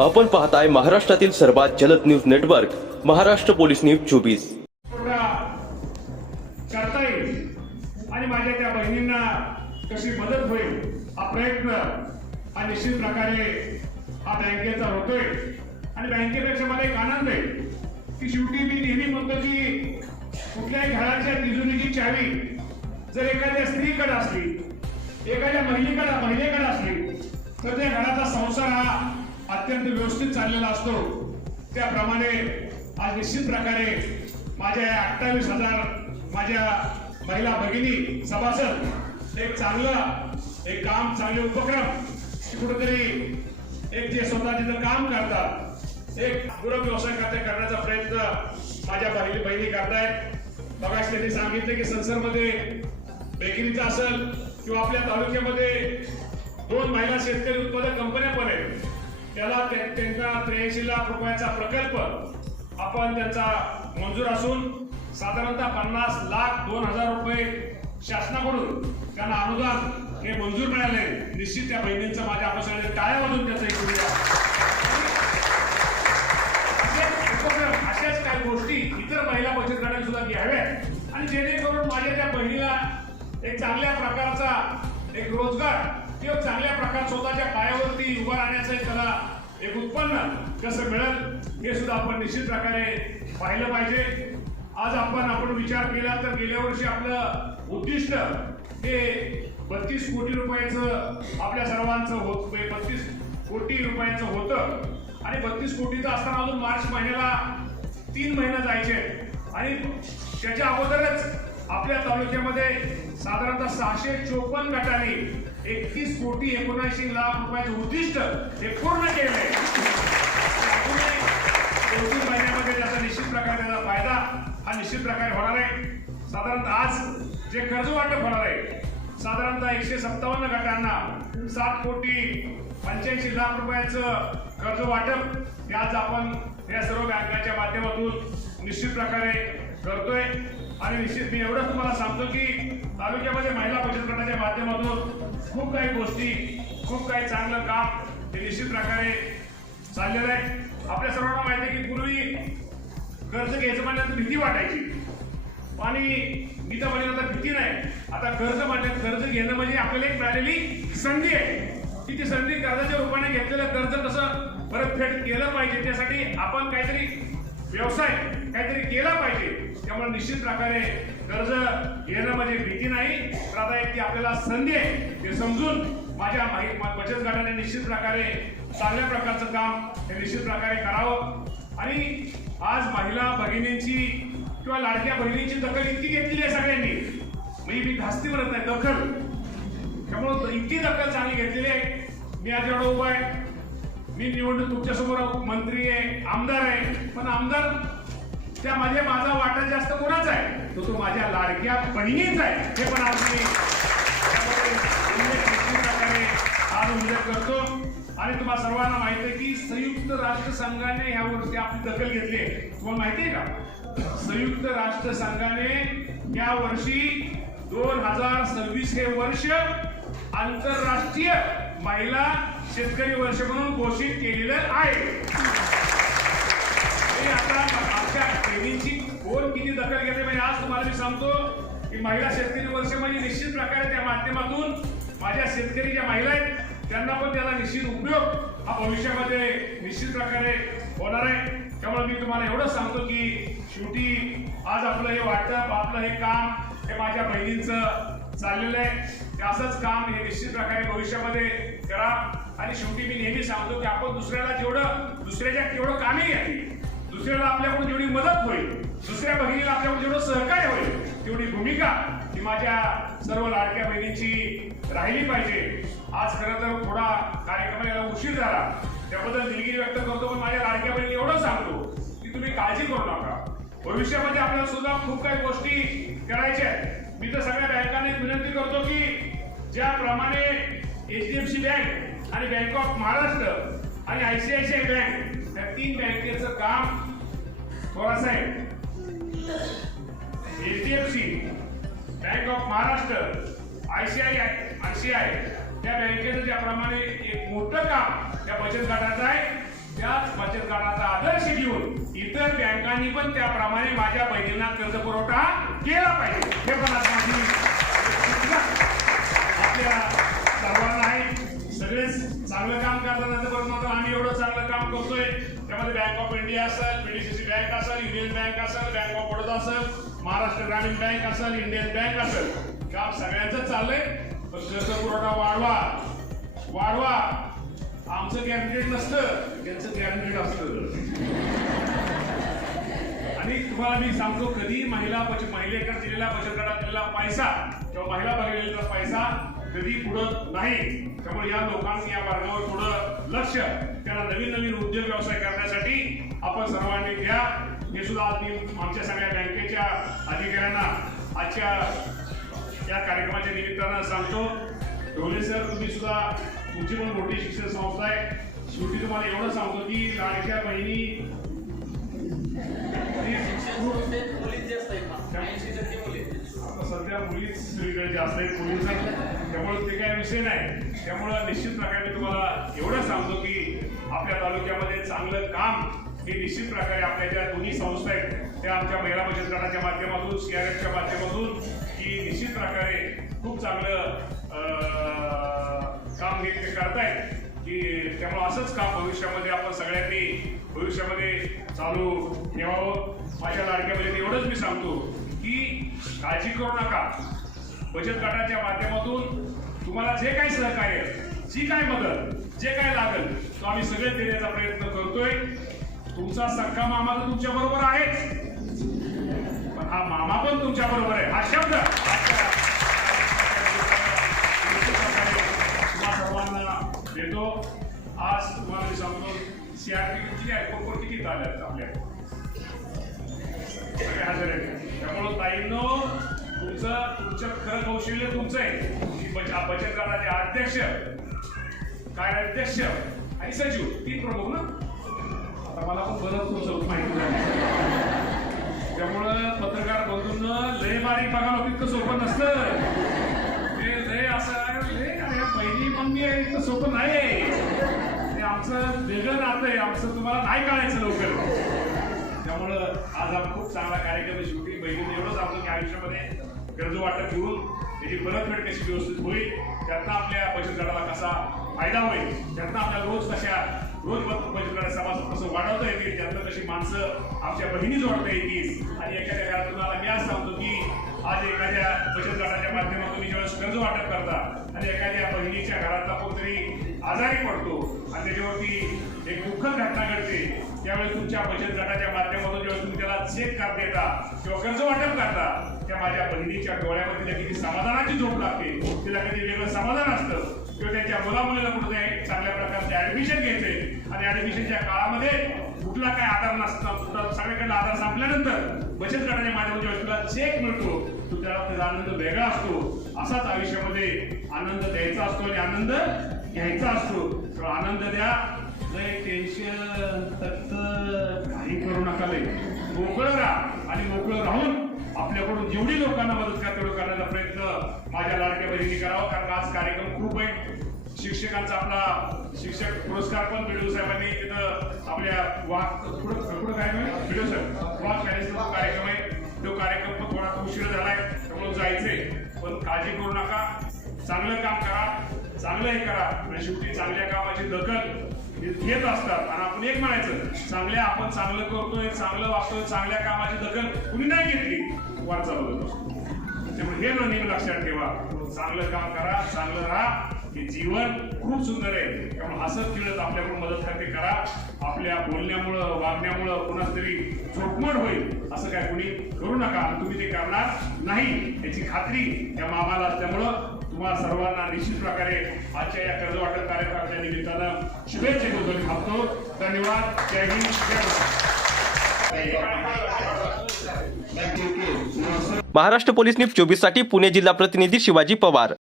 आपण पाहताय महाराष्ट्रातील सर्वात जलद news network Maharashtra police news 24. करता येईल आणि माझ्या त्या बहिणींना कशी मदत होईल हा प्रयत्न हा निश्चित प्रकारे हा बँकेचा होतोय. आणि बँकेपेक्षा मला एक आनंद आहे की शेवटी मी नेहमी म्हणतो की कुठल्याही घराच्या तिजोरीची चावी जर एखाद्या स्त्रीकडे असली, एखाद्या महिलेकडे असली तर त्या घराचा संसार हा अत्यंत व्यवस्थित चाललेला असतो. त्याप्रमाणे आज निश्चित प्रकारे माझ्या 28,000 माझ्या महिला भगिनी सभासद एक काम चांगले उपक्रम कुठेतरी एक जे स्वतःचे काम करतात एक पूरक व्यवसाय करण्याचा प्रयत्न माझ्या बहिणी करतायत. मगाशी त्यांनी सांगितलं की संसदमध्ये बेकरीचा असेल किंवा आपल्या तालुक्यामध्ये 2 महिला शेतकरी उत्पादक कंपन्या पण आहेत. त्याला त्यांचा 83 लाख रुपयाचा प्रकल्प आपण त्यांचा मंजूर असून साधारणतः 50 लाख 2,000 रुपये शासनाकडून त्यांना अनुदान हे मंजूर मिळाले. निश्चित त्या बहिणींचा माझ्या आपण सगळे टाळ्या वाजून त्याचा एक अशाच काही गोष्टी इतर महिला बचत गटाने सुद्धा घ्याव्यात आणि जेणेकरून माझ्या त्या बहिणीला एक चांगल्या प्रकारचा एक रोजगार किंवा चांगल्या प्रकार स्वतःच्या पायावरती उभा राहण्याचं त्याला एक उत्पन्न कसं मिळेल हे सुद्धा आपण निश्चित प्रकारे पाहिलं पाहिजे. आज आपण विचार केला तर गेल्या वर्षी आपलं उद्दिष्ट हे 32 कोटी रुपयाचं आपल्या सर्वांचं होत 32 कोटी रुपयाचं होतं आणि 32 कोटीचं असताना अजून मार्च महिन्याला 3 महिने जायचे आणि त्याच्या अगोदरच आपल्या तालुक्यामध्ये साधारणतः 654 गटांनी 31 कोटी 79 लाख रुपयाचं उद्दिष्ट हे पूर्ण केलंय. 2 महिन्यामध्ये त्याचा निश्चित प्रकारे त्याचा फायदा हा निश्चित प्रकारे होणार आहे. साधारणतः आज जे कर्ज वाटप होणार आहे साधारणतः 157 गटांना 7 कोटी 85 लाख रुपयाचं कर्ज वाटप हे आज आपण या सर्व बँकांच्या माध्यमातून निश्चित प्रकारे करतोय. आणि निश्चित मी एवढंच तुम्हाला सांगतो की तालुक्यामध्ये महिला बचत गटाच्या माध्यमातून खूप काही गोष्टी खूप काही चांगलं काम हे निश्चित प्रकारे चाललेलं आहे. आपल्या सर्वांना माहिती आहे की पूर्वी कर्ज घ्यायचं म्हणल्यानंतर भीती वाटायची आणि मी तर म्हणेन आता भीती नाही. आता कर्ज घेणं म्हणजे आपल्याला एक मिळालेली संधी आहे की ती संधी कर्जाच्या रूपाने घेतलेलं कर्ज कसं परतफेड केलं पाहिजे त्यासाठी आपण काहीतरी व्यवसाय काहीतरी केला पाहिजे. त्यामुळे निश्चित प्रकारे कर्ज घेणं म्हणजे भीती नाही तर आता एक ती आपल्याला संधी आहे हे समजून माझ्या बचत गटाने निश्चित प्रकारे चांगल्या प्रकारचं काम हे निश्चित प्रकारे करावं. आणि आज महिला भगिनींची किंवा लाडक्या बहिणींची दखल इतकी घेतलेली आहे सगळ्यांनी म्हणजे मी धास्ती म्हणत नाही दखल त्यामुळे इतकी दखल चांगली घेतलेली आहे. मी आज एवढं उभा आहे मी निवडणूक तुमच्या समोर मंत्री आहे आमदार आहे पण आमदार त्या माझा वाटा जास्त कोणाचा आहे तो माझ्या लाडक्या बहिणींचा आहे हे पण आज मी प्रकारे आज उल्लेख करतो. आणि तुम्हाला सर्वांना माहिती आहे की संयुक्त राष्ट्र संघाने ह्या वर्षी आपली दखल घेतली आहे. तुम्हाला माहिती आहे का संयुक्त राष्ट्र संघाने या वर्षी 2026 हे वर्ष आंतरराष्ट्रीय महिला शेतकरी वर्ष म्हणून घोषित केलेलं आहे. आता आमच्या बहिणींची कोण किती दखल घेते म्हणजे आज तुम्हाला मी सांगतो की महिला शेतकरी वर्ष म्हणजे निश्चित प्रकारे त्या माध्यमातून माझ्या शेतकरी ज्या महिला आहेत त्यांना पण त्याचा निश्चित उपयोग हा भविष्यामध्ये निश्चित प्रकारे होणार आहे. त्यामुळे मी तुम्हाला एवढंच सांगतो की शेवटी आज आपलं हे वाटप आपलं हे काम हे माझ्या बहिणींचं चाललेलं आहे. असंच काम हे निश्चित प्रकारे भविष्यामध्ये करा. आणि शेवटी मी नेहमी सांगतो की आपण दुसऱ्याच्या केवढं कामी आहे दुसऱ्याला आपल्याकडून जेवढी मदत होईल दुसऱ्या भगिनीला आपल्याकडून जेवढं सहकार्य होईल तेवढी भूमिका ही माझ्या सर्व लाडक्या बहिणींची राहिली पाहिजे. आज खरं तर थोडा कार्यक्रमाला उशीर झाला त्याबद्दल दिलगिरी व्यक्त करतो पण माझ्या लाडक्या बहिणी एवढं सांगतो की तुम्ही काळजी करू नका. भविष्यामध्ये आपल्याला सुद्धा खूप काही गोष्टी करायच्या आहेत. मी तर सगळ्या बँकांना विनंती करतो की ज्याप्रमाणे HDFC बँक आणि बँक ऑफ महाराष्ट्र आणि ICICI बँक त्या 3 बँकेचं काम थोरात साहेब, HDFC, bank of Maharashtra, ICICI त्या बँकेचं ज्याप्रमाणे एक मोठं काम त्या बचत गटाचं आहे, त्याच बचत गटाचा आदर्श घेऊन इतर बँकांनी पण त्याप्रमाणे माझ्या बहिणींना कर्ज पुरवठा केला पाहिजे. हे पण आज माझी आपल्या सर्वांना आहे. सगळेच चांगलं काम करताना तर बघतो आम्ही एवढं चांगलं काम करतोय. त्यामध्ये बँक ऑफ इंडिया असेल, PDCC बँक असेल, युनियन बँक असेल, बँक ऑफ बडोदा असेल, महाराष्ट्र ग्रामीण बँक असेल, इंडियन बँक असेल, काम सगळ्यांचं चाललंय. पण कर्ज पुरवठा वाढवा. आमचं गॅरंटेड नसतं, त्यांचं गॅरंटेड असतं. आणि तुम्हाला मी सांगतो, कधी महिलेकडे दिलेला बचत गटात दिलेला पैसा किंवा महिला भरलेला पैसा कधी पुढं नाही. त्यामुळे या लोकांनी या वर्गावर थोडं लक्ष, त्यांना नवीन उद्योग व्यवसाय करण्यासाठी आपण सर्वांनी द्या. हे सुद्धा आज मी आमच्या सगळ्या बँकेच्या अधिकाऱ्यांना आजच्या या कार्यक्रमाच्या निमित्तानं सांगतो. ढोले सर, तुम्ही सुद्धा, तुमची पण मोठी शिक्षण संस्था आहे. शेवटी तुम्हाला एवढं सांगतो की लाडक्या बहिणी आता सध्या मुलीच सगळीकडे जास्त आहेत मुलींचा, त्यामुळे ते काय विषय नाही. त्यामुळं निश्चित प्रकारे मी तुम्हाला एवढं सांगतो की आपल्या तालुक्यामध्ये चांगलं काम हे निश्चित प्रकारे आपल्या ज्या दोन्ही संस्था आहेत त्या आमच्या महिला बचत गटाच्या माध्यमातून, CRFच्या माध्यमातून की निश्चित प्रकारे खूप चांगलं काम हे ते करतायत. की त्यामुळे असंच काम भविष्यामध्ये आपण सगळ्यांनी भविष्यामध्ये चालू ठेवावं. माझ्या लाडक्या बहिणी एवढंच मी सांगतो की काळजी करू नका. बचत गटाच्या माध्यमातून तुम्हाला जे काही सहकार्य, जी काय मदत, जे काय लागेल तो आम्ही सगळे देण्याचा प्रयत्न करतोय. तुमचा सख्खा मामा तर तुमच्या बरोबर आहेच, पण हा मामा पण तुमच्या बरोबर आहे. हा शब्द तुम्हा सर्वांना देतो. आज तुम्हाला मी सांगतो, CRP किती आहे, कोण किती आल्यात आपल्या सगळे हजर आहेत. त्यामुळं ताईंनो, तुमचं खरं कौशल्य तुमचं आहे की बचत गटाचे अध्यक्ष, कार्याध्यक्ष आणि सचिव, 3 प्रमुख ना. आता मला पण बरंच तुमचं माहिती नाही, त्यामुळं पत्रकार बंधूंना लय बारीक बघावं तितकं सोपं नसतं. ते लय असं अरे पहिली मम्मी आहे इतकं सोपं नाही. ते आमचं वेगळं नातं आहे, आमचं तुम्हाला नाही कळायचं लवकर. त्यामुळं आज हा खूप चांगला कार्यक्रम. शेवटी बहिणीने एवढं सांगतो की आयुष्यामध्ये कर्ज वाटप घेऊन त्याची परतफेड कशी व्यवस्थित होईल, त्यातनं आपल्या बचत गटाला कसा फायदा होईल, त्यातनं आपल्या रोज बचत गटाच्या सभासद कसं वाढवता येतील, त्यातनं कशी माणसं आमच्या बहिणी जोडता येतील. आणि एखाद्या घरात तुम्हाला मी आज सांगतो की आज एखाद्या बचत गटाच्या माध्यमातून तुम्ही ज्यावेळेस कर्ज वाटप करता आणि एखाद्या बहिणीच्या घरातला कोणतरी आजारी पडतो आणि त्याच्यावरती एक दुःखद घटना घडते, त्यावेळेस तुमच्या बचत गटाच्या माध्यमातून जेव्हा तुम्ही त्याला चेक कार्ड देता किंवा कर्ज वाटप करता, त्या माझ्या बहिणीच्या डोळ्यामध्ये तिला किती समाधानाची झोप लागते. तिला कधी वेगळं समाधान असतं किंवा त्यांच्या मुलामुलीला कुठे चांगल्या प्रकारचे ऍडमिशन घ्यायचे आणि ऍडमिशनच्या काळामध्ये कुठला काय आधार नसतो, सगळ्याकडे आधार संपल्यानंतर बचत गटाच्या माध्यमातून तुला चेक मिळतो, तो त्याला त्याचा आनंद वेगळा असतो. असाच आयुष्यामध्ये आनंद द्यायचा असतो आणि आनंद घ्यायचा असतो. तर आनंद द्या, लय टेन्शन तक्त काही करू नका. लय मोकळं राहा आणि मोकळं राहून आपल्याकडून जेवढी लोकांना मदत करता तेवढं करण्याचा प्रयत्न माझ्या लाडक्या बहिणी करावा. कारण आज कार्यक्रम खूप आहे. शिक्षकांचा आपला शिक्षक पुरस्कार पण बीडीओ साहेबांनी तिथं आपल्या पुढं काय बीडीओ साहेब वाघ पॅलेसचा कार्यक्रम आहे. तो कार्यक्रम पण थोडा उशीर झालाय, त्यामुळे जायचंय. पण काळजी करू नका, चांगलं काम करा, चांगलं हे करा. आणि शेवटी चांगल्या कामाची दखल घेत असतात आणि आपण एक म्हणायचं, आपण चांगलं करतोय, चांगलं वागतोय, चांगल्या कामाची दखल कुणी नाही घेतली, वरचा बघत असतो. त्यामुळे हे नेहमी लक्षात ठेवा, चांगलं काम करा, चांगलं राहा. हे जीवन खूप सुंदर आहे. त्यामुळे हसत खेळत आपल्याकडून मदत करते करा. आपल्या बोलण्यामुळं, वागण्यामुळं कुणाच तरी चोटमोड होईल असं काय कुणी करू नका. तुम्ही ते करणार नाही याची खात्री या मामाला असल्यामुळं तुम्हाला सर्वांना निश्चित प्रकारे आजच्या या कर्ज वाटप कार्यक्रमाच्या निमित्तानं शुभेच्छा देतो आणि थांबतो. धन्यवाद. जय हिंद, जय महाराष्ट्र पोलीस न्यूज 24 साठी पुणे जिल्हा प्रतिनिधी शिवाजी पवार.